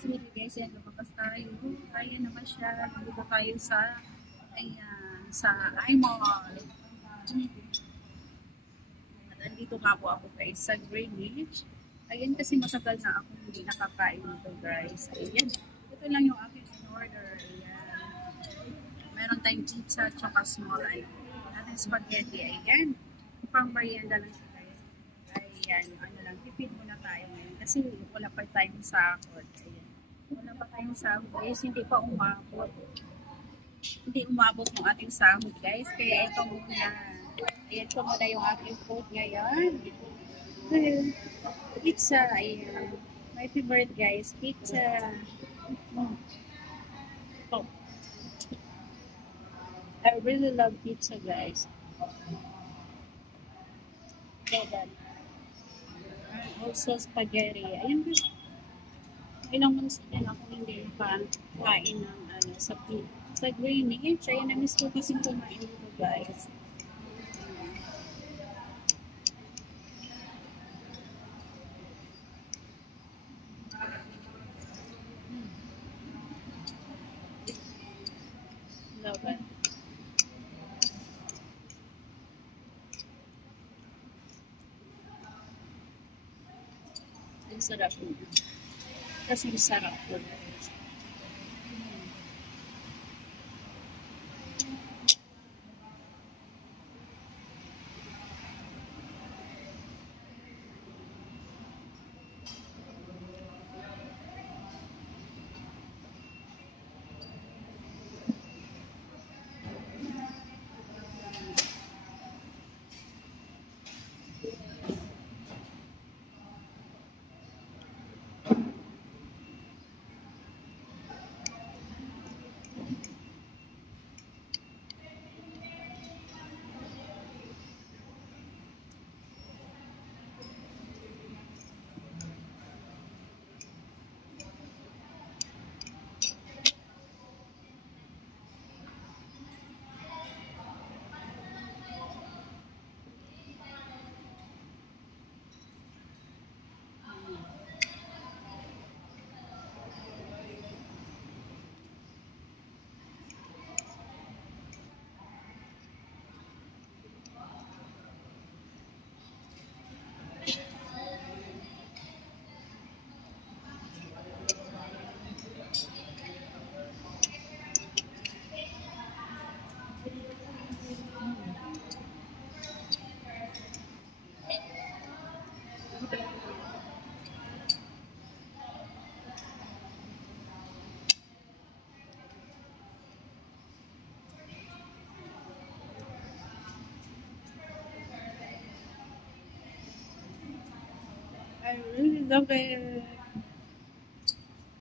Sorry guys, yan, lumabas tayo. Ayan naman siya. Nandito tayo sa, ayan, sa iMall. At andito nga po ako guys sa Greenwich. Ayan kasi matagal na ako hindi nakakain nito guys. Ayan, ito lang yung aking in-order. Ayan. Meron tayong pizza at saka small ating spaghetti. Ayan, pang merienda lang siya guys. Ayan, ano lang, tipid muna tayo ngayon. Kasi wala pa tayong sahod. Ayan. Wala pa tayong sahod guys, hindi pa umabot. Hindi umabot yung ating sahod guys. Kaya ito muna. Ayan, ito muna yung aking food ngayon. Ayan. Pizza. Ayan. My favorite guys, pizza. Oh, I really love pizza guys. So that. Also spaghetti. Ayan guys. Ilang months din ako hindi nakakain ng ano, sa Greenwich. Ayan, na-miss ko kasi kumain dito guys. Love it. Ang sarap niya. Kasi sarap po. I really love it.